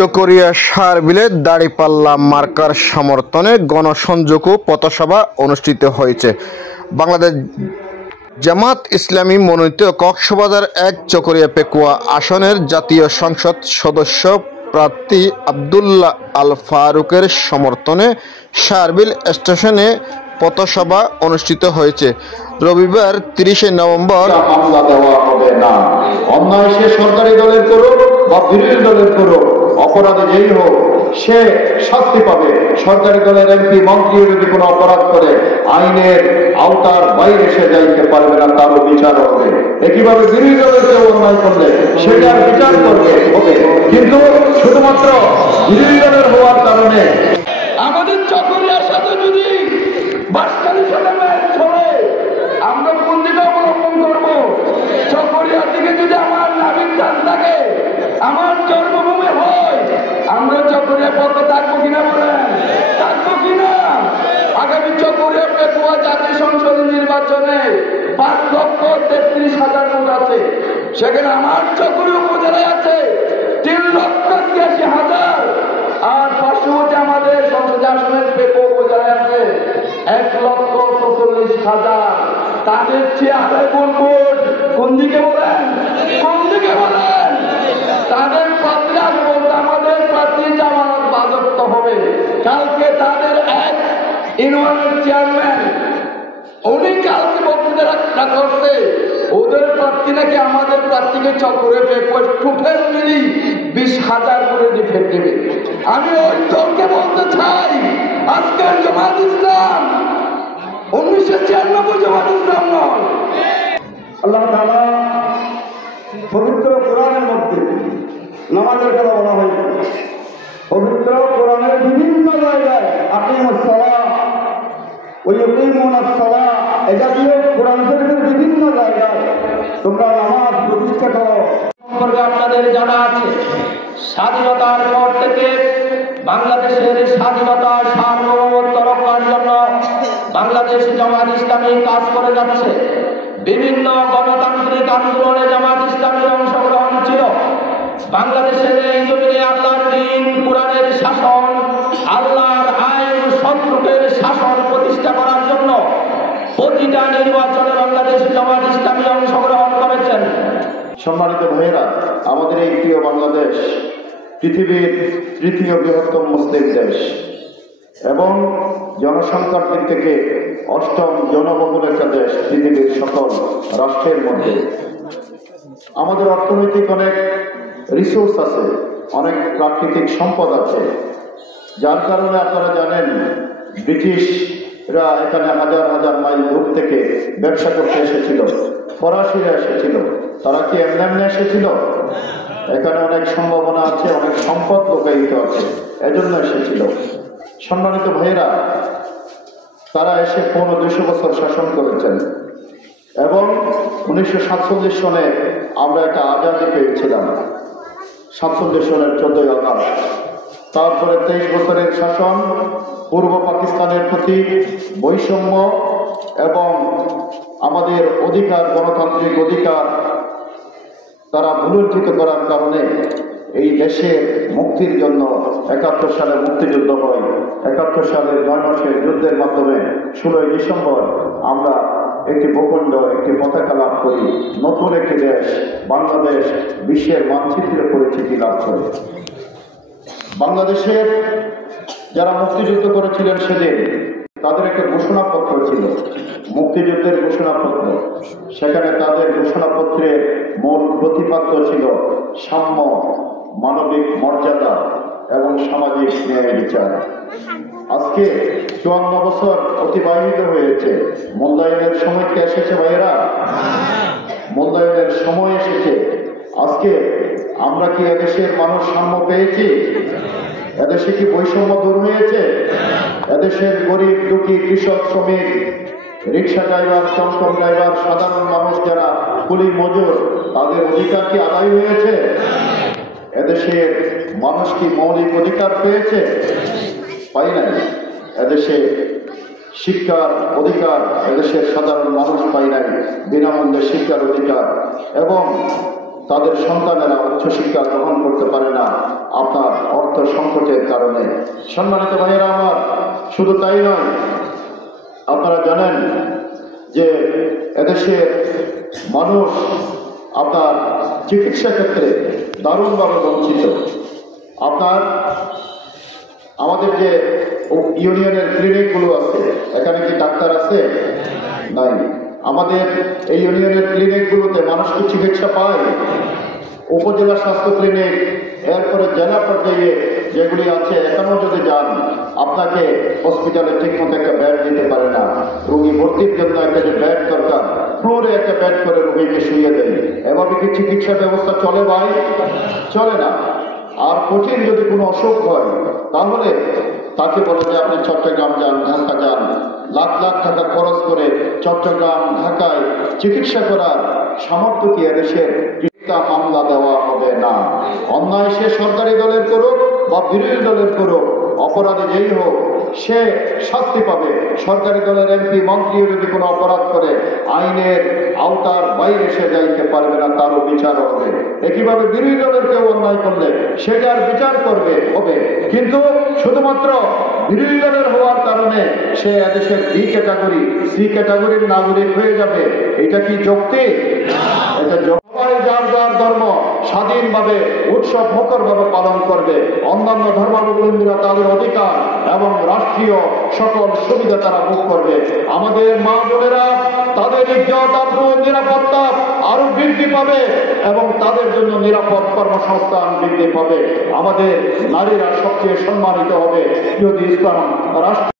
চকরিয়া সারবিলে দাঁড়িপাল্লা মার্কার সমর্থনে গণসংযোগ ও পথসভা অনুষ্ঠিত হয়েছে। বাংলাদেশ জামাত ইসলামী মনোনীত কক্সবাজার ১ চকরিয়া পেকুয়া আসনের জাতীয় সংসদ সদস্য প্রার্থী আব্দুল্লাহ আল ফারুকের সমর্থনে সারবিল স্টেশনে পথসভা অনুষ্ঠিত হয়েছে। রবিবার ৩০ নভেম্বর হামলা দেওয়া হবে না। অন্যায় সে সরকারি দলের করুক বা বিরোধী দলের করুক, অপরাধী যেই হোক সে শাস্তি পাবে। সরকারি দলের এমপি মন্ত্রী যদি কোনো অপরাধ করে আইনের আওতার বাইরে সে যাইতে পারবে না, তারও বিচার হবে। একইভাবে বিরোধী দলের কেউ অন্যায় করলে সেটার বিচার করবে হবে, কিন্তু শুধুমাত্র বিরোধী দলের হওয়ার কারণে আমাদের চকরিয়ার সাথে যদি বাসকালীর সাথে ম্যাচ চলে, আমরা কোন দিকে অবলম্বন করবো? চকরিয়ার দিকে যদি আমার নাবিক টান থাকে, আমার জন্মভূমি হয়, আমরা চকরিয়া পথে থাকবো কিনা বলেন? থাকবো কিনা? আগামী চকরিয়া পেকুয়া জাতীয় সংসদ নির্বাচনে ৫,৩৩,০০০ ভোট আছে। সেখানে আমার চকরিয়া উপজেলায় আছে ৩,৮৬,০০০, আর পার্শ্ববর্তী আমাদের সংসদ আসনের পেকুয়া উপজেলায় আছে ১,৪৪,০০০। তাদের চেয়ে আড়াই গুণ ভোট কোন দিকে বলেন? কোন দিকে বলেন? তাদের প্রার্থী আগে বলতে আমাদের প্রার্থী জামানত বাজেয়াপ্ত হবে। কালকে তাদের এক ইউনিয়নের চেয়ারম্যান উনি কালকে বক্তৃতা করছে, ওদের প্রার্থী নাকি আমাদের প্রার্থীকে চক্করে ঠুঠের মিলি ২০,০০০ করে ডিফেক্ট দেবে। আমি ওই দলকে বলতে চাই, আজকের জামাত ইসলাম ১৯৯৬ জামাত ইসলাম নয়। আল্লাহ তাআলা পবিত্র কোরআনের মধ্যে নামাজের কথা বলা হয়েছে। পবিত্র কোরআনের বিভিন্ন জায়গায় আকিমুস সালাহ ওয়া ইউকিমুনাস সালাহ, এ জাতীয় কোরআন শরীফের বিভিন্ন জায়গায় তোমরা নামাজ প্রতিষ্ঠা করো। সম্পর্কে আপনাদের জানা আছে, স্বাধীনতার পর থেকে বাংলাদেশের স্বাধীনতা সার্বভৌমত্ব রক্ষার জন্য বাংলাদেশ জামাত ইসলামী কাজ করে যাচ্ছে। বিভিন্ন গণতান্ত্রিক আন্দোলনে জামাত ইসলামের অংশগ্রহণ ছিল। বাংলাদেশের এই জমিনে আল্লাহর দ্বীন, কোরআনের শাসন, আল্লাহর আইন, সন্ত্রুকের শাসন প্রতিষ্ঠা করার জন্য প্রতিটা নির্বাচনে বাংলাদেশ জামাত ইসলামী অংশগ্রহণ করেছেন। সম্মানিত ভাইয়েরা, আমাদের এই প্রিয় বাংলাদেশ পৃথিবীর ৩য় বৃহত্তম মুসলিম দেশ এবং জনসংখ্যার দিক থেকে ৮ম জনবহুল একটা দেশ পৃথিবীর সকল রাষ্ট্রের মধ্যে। আমাদের অর্থনৈতিক অনেক রিসোর্স আছে, অনেক প্রাকৃতিক সম্পদ আছে, যার কারণে আপনারা জানেন ব্রিটিশরা এখানে হাজার হাজার মাইল দূর থেকে ব্যবসা করতে এসেছিল, ফরাসিরা এসেছিল। তারা কি এমনি এমনি এসেছিল? এখানে অনেক সম্ভাবনা আছে, অনেক সম্পদ লুকায়িত আছে, এজন্য এসেছিল। সম্মানিত ভাইয়েরা, তারা এসে ১৫-২০০ বছর শাসন করেছেন এবং ১৯৪৭ সনে আমরা একটা আজাদি পেয়েছিলাম, ৪৭ সনের ১৪ই আগস্ট। তারপরে ২৩ বছরের শাসন, পূর্ব পাকিস্তানের প্রতি বৈষম্য এবং আমাদের অধিকার, গণতান্ত্রিক অধিকার তারা ভুলুণ্ঠিত করার কারণে এই দেশের মুক্তির জন্য ৭১ সালে মুক্তিযুদ্ধ হয়। ৭১ সালের ৯ মাসের যুদ্ধের মাধ্যমে ১৬ই ডিসেম্বর আমরা একটি ভূখণ্ড, একটি পতাকা লাভ করি, নতুন একটি দেশ বাংলাদেশ বিশ্বের মানচিত্রে পরিচিতি লাভ করে। বাংলাদেশের যারা মুক্তিযুদ্ধ করেছিলেন সেদিন তাদের একটা ঘোষণাপত্র ছিল, মুক্তিযুদ্ধের ঘোষণাপত্র। সেখানে তাদের ঘোষণাপত্রের মূল প্রতিপাদ্য ছিল সাম্য, মানবিক মর্যাদা এবং সামাজিক ন্যায় বিচার। আজকে ৫৪ বছর অতিবাহিত হয়েছে, মূল্যায়নের সময় কি এসেছে ভাইয়েরা? মূল্যায়নের সময় এসেছে। আজকে আমরা কি এদেশের মানুষ সাম্য পেয়েছি? এদেশে কি বৈষম্য দূর হয়েছে? এদেশের গরিব, দুঃখী, কৃষক, শ্রমিক, রিক্সা ড্রাইভার, টমটম ড্রাইভার, সাধারণ মানুষ যারা কুলি মজুর, তাদের অধিকার কি আদায় হয়েছে? এদেশের মানুষ কি মৌলিক অধিকার পেয়েছে? পাই নাই। এদেশে শিক্ষার অধিকার এদেশের সাধারণ মানুষ পাই নাই, বিনামূল্যে শিক্ষার অধিকার এবং তাদের সন্তানেরা উচ্চশিক্ষা গ্রহণ করতে পারে না আপনার অর্থ সংকটের কারণে। সম্মানিত ভাইয়েরা আমার, শুধু তাই নয়, আপনারা জানেন যে এদেশের মানুষ আপনার চিকিৎসা ক্ষেত্রে দারুণভাবে বঞ্চিত। আপনার আমাদের যে ইউনিয়নের ক্লিনিকগুলো আছে, এখানে কি ডাক্তার আছে? নাই। আমাদের এই ইউনিয়নের ক্লিনিকগুলোতে মানুষ কি চিকিৎসা পায়? উপজেলা স্বাস্থ্য ক্লিনিক, এরপরে জেলা পর্যায়ে যেগুলি আছে, এখানেও যদি যান আপনাকে হসপিটালে ঠিকমতো একটা বেড দিতে পারে না। রোগী ভর্তির জন্য একটা যে বেড দরকার, ফ্লোরে একটা বেড করে রোগীকে শুয়ে দেয়। এভাবে কি চিকিৎসা ব্যবস্থা চলে ভাই? চলে না। আর কঠিন যদি কোনো অসুখ হয় তাহলে তাকে বলে যে আপনি চট্টগ্রাম যান, ঢাকা যান। লাখ লাখ টাকা খরচ করে চট্টগ্রাম, ঢাকায় চিকিৎসা করার সামর্থ্য কি এদেশের? মামলা দেওয়া হবে না। অন্যায় সে সরকারি দলের করুক বা বিরোধী দলের করুক, অপরাধী যেই হোক সে শাস্তি পাবে। সরকারি দলের এমপি মন্ত্রীও যদি কোনো অপরাধ করে আইনের আওতার বাইরে সে যাইতে পারবে না, তারও বিচার হবে। একইভাবে বিরোধী দলের কেউ অন্যায় করলে সেটার বিচার হবে। কিন্তু শুধুমাত্র বিরোধী দলের হওয়ার কারণে সে এদেশের বি ক্যাটাগরি, সি ক্যাটাগরির নাগরিক হয়ে যাবে, এটা কি যৌক্তিক? এটা যার যার ধর্ম স্বাধীনভাবে উৎসব মুখরভাবে পালন করবে। অন্যান্য ধর্মাবলম্বীরা তাদের অধিকার এবং রাষ্ট্রীয় সকল সুবিধা তারা ভোগ করবে। আমাদের মা বোনেরা তাদের ইজ্জত আবরু নিরাপত্তা আরো বৃদ্ধি পাবে এবং তাদের জন্য নিরাপদ কর্মসংস্থান বৃদ্ধি পাবে। আমাদের নারীরা সবচেয়ে সম্মানিত হবে যদি ইসলাম রাষ্ট্র